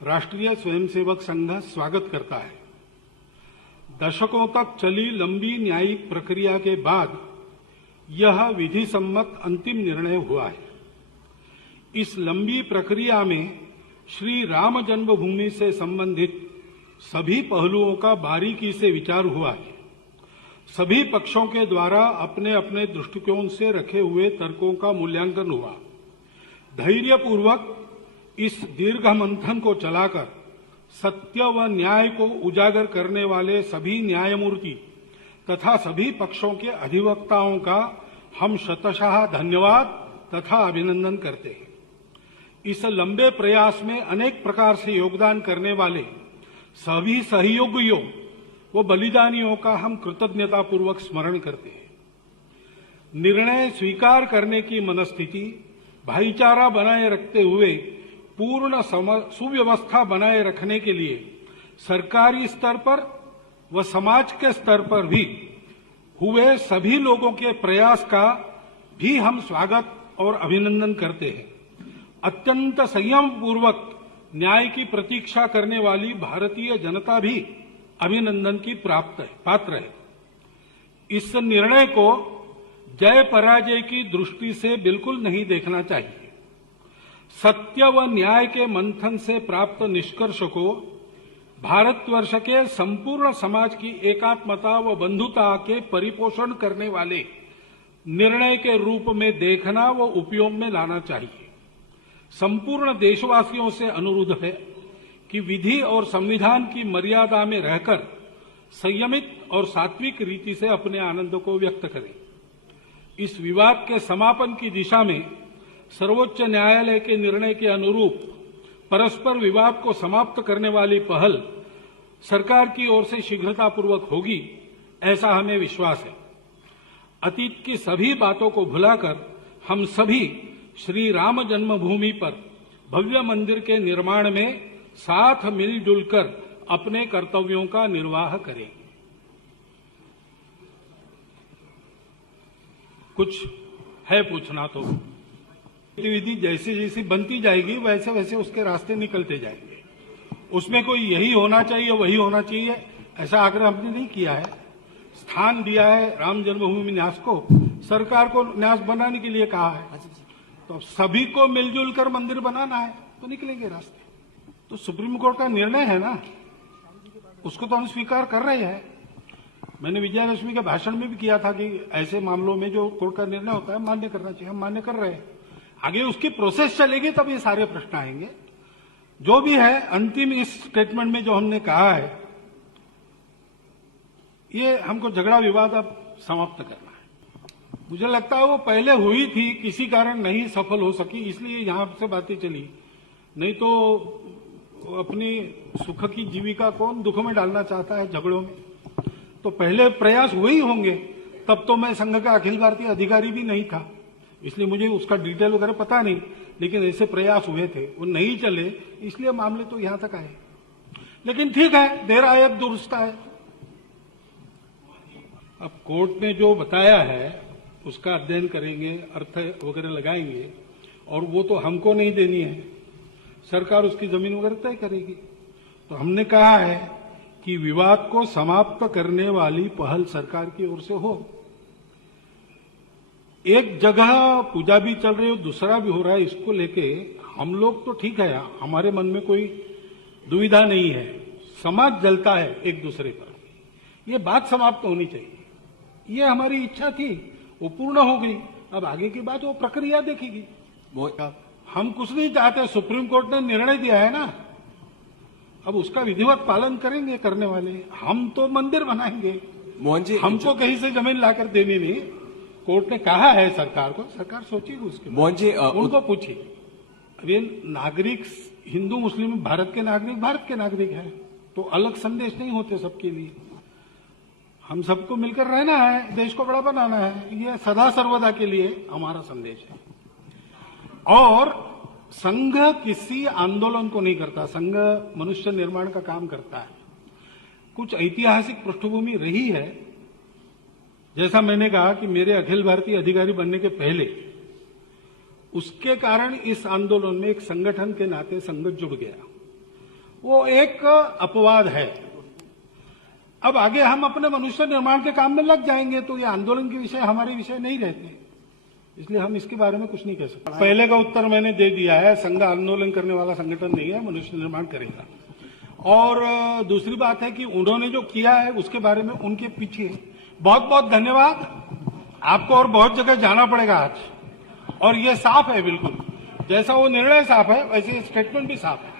राष्ट्रीय स्वयंसेवक संघ स्वागत करता है। दशकों तक चली लंबी न्यायिक प्रक्रिया के बाद यह विधि सम्मत अंतिम निर्णय हुआ है। इस लंबी प्रक्रिया में श्री राम जन्मभूमि से संबंधित सभी पहलुओं का बारीकी से विचार हुआ है। सभी पक्षों के द्वारा अपने अपने दृष्टिकोण से रखे हुए तर्कों का मूल्यांकन हुआ। धैर्यपूर्वक इस दीर्घ मंथन को चलाकर सत्य व न्याय को उजागर करने वाले सभी न्यायमूर्ति तथा सभी पक्षों के अधिवक्ताओं का हम शतशः धन्यवाद तथा अभिनंदन करते हैं। इस लंबे प्रयास में अनेक प्रकार से योगदान करने वाले सभी सहयोगियों व बलिदानियों का हम कृतज्ञतापूर्वक स्मरण करते हैं। निर्णय स्वीकार करने की मनस्थिति, भाईचारा बनाए रखते हुए पूर्ण सुव्यवस्था बनाए रखने के लिए सरकारी स्तर पर व समाज के स्तर पर भी हुए सभी लोगों के प्रयास का भी हम स्वागत और अभिनंदन करते हैं। अत्यंत संयम पूर्वक न्याय की प्रतीक्षा करने वाली भारतीय जनता भी अभिनंदन की पात्र है। इस निर्णय को जय पराजय की दृष्टि से बिल्कुल नहीं देखना चाहिए। सत्य व न्याय के मंथन से प्राप्त निष्कर्ष को भारतवर्ष के संपूर्ण समाज की एकात्मता व बंधुता के परिपोषण करने वाले निर्णय के रूप में देखना व उपयोग में लाना चाहिए। संपूर्ण देशवासियों से अनुरोध है कि विधि और संविधान की मर्यादा में रहकर संयमित और सात्विक रीति से अपने आनंद को व्यक्त करें। इस विवाद के समापन की दिशा में सर्वोच्च न्यायालय के निर्णय के अनुरूप परस्पर विवाद को समाप्त करने वाली पहल सरकार की ओर से शीघ्रतापूर्वक होगी, ऐसा हमें विश्वास है। अतीत की सभी बातों को भुलाकर हम सभी श्री राम जन्मभूमि पर भव्य मंदिर के निर्माण में साथ मिलजुल कर अपने कर्तव्यों का निर्वाह करें। कुछ है पूछना तो गतिविधि जैसी जैसी बनती जाएगी वैसे वैसे उसके रास्ते निकलते जाएंगे। उसमें कोई यही होना चाहिए वही होना चाहिए ऐसा आग्रह हमने नहीं किया है। स्थान दिया है राम जन्मभूमि न्यास को, सरकार को न्यास बनाने के लिए कहा है, तो सभी को मिलजुल कर मंदिर बनाना है तो निकलेंगे रास्ते। तो सुप्रीम कोर्ट का निर्णय है ना, उसको तो हम स्वीकार कर रहे हैं। मैंने विजयदशमी के भाषण में भी किया था कि ऐसे मामलों में जो कोर्ट का निर्णय होता है मान्य करना चाहिए। हम मान्य कर रहे हैं। आगे उसकी प्रोसेस चलेगी तब ये सारे प्रश्न आएंगे। जो भी है अंतिम इस स्टेटमेंट में जो हमने कहा है, ये हमको झगड़ा विवाद अब समाप्त करना है। मुझे लगता है वो पहले हुई थी, किसी कारण नहीं सफल हो सकी, इसलिए यहां से बातें चली। नहीं तो अपनी सुख की जीविका कौन दुख में डालना चाहता है झगड़ों में। तो पहले प्रयास हुए ही होंगे। तब तो मैं संघ का अखिल भारतीय अधिकारी भी नहीं था, इसलिए मुझे उसका डिटेल वगैरह पता नहीं, लेकिन ऐसे प्रयास हुए थे, वो नहीं चले, इसलिए मामले तो यहां तक आए। लेकिन ठीक है, देर आए अब दुरुस्त आए। अब कोर्ट ने जो बताया है उसका अध्ययन करेंगे, अर्थ वगैरह लगाएंगे, और वो तो हमको नहीं देनी है, सरकार उसकी जमीन वगैरह तय करेगी। तो हमने कहा है कि विवाद को समाप्त करने वाली पहल सरकार की ओर से हो। एक जगह पूजा भी चल रही हो, दूसरा भी हो रहा है, इसको लेके हम लोग तो ठीक है, हमारे मन में कोई दुविधा नहीं है। समाज जलता है एक दूसरे पर, ये बात समाप्त होनी चाहिए। ये हमारी इच्छा थी, वो पूर्ण हो गई। अब आगे की बात वो प्रक्रिया देखेगी। हम कुछ नहीं चाहते, सुप्रीम कोर्ट ने निर्णय दिया है ना, अब उसका विधिवत पालन करेंगे करने वाले। हम तो मंदिर बनाएंगे, मोहन जी, हमको कहीं से जमीन लाकर देनी नहीं। कोर्ट ने कहा है सरकार को, सरकार सोचेगी उसके मोहन जी, उनको पूछिए। अब ये नागरिक हिंदू मुस्लिम भारत के नागरिक हैं, तो अलग संदेश नहीं होते सबके लिए। हम सबको मिलकर रहना है, देश को बड़ा बनाना है, ये सदा सर्वदा के लिए हमारा संदेश है। और संघ किसी आंदोलन को नहीं करता, संघ मनुष्य निर्माण का काम करता है। कुछ ऐतिहासिक पृष्ठभूमि रही है, जैसा मैंने कहा कि मेरे अखिल भारतीय अधिकारी बनने के पहले उसके कारण इस आंदोलन में एक संगठन के नाते संघ जुड़ गया। वो एक अपवाद है। अब आगे हम अपने मनुष्य निर्माण के काम में लग जाएंगे तो ये आंदोलन के विषय हमारे विषय नहीं रहते, इसलिए हम इसके बारे में कुछ नहीं कह सकते। पहले का उत्तर मैंने दे दिया है, संघ आंदोलन करने वाला संगठन नहीं है, मनुष्य निर्माण करेगा। और दूसरी बात है कि उन्होंने जो किया है उसके बारे में उनके पीछे बहुत बहुत धन्यवाद। आपको और बहुत जगह जाना पड़ेगा आज, और ये साफ है बिल्कुल, जैसा वो निर्णय साफ है वैसे स्टेटमेंट भी साफ है।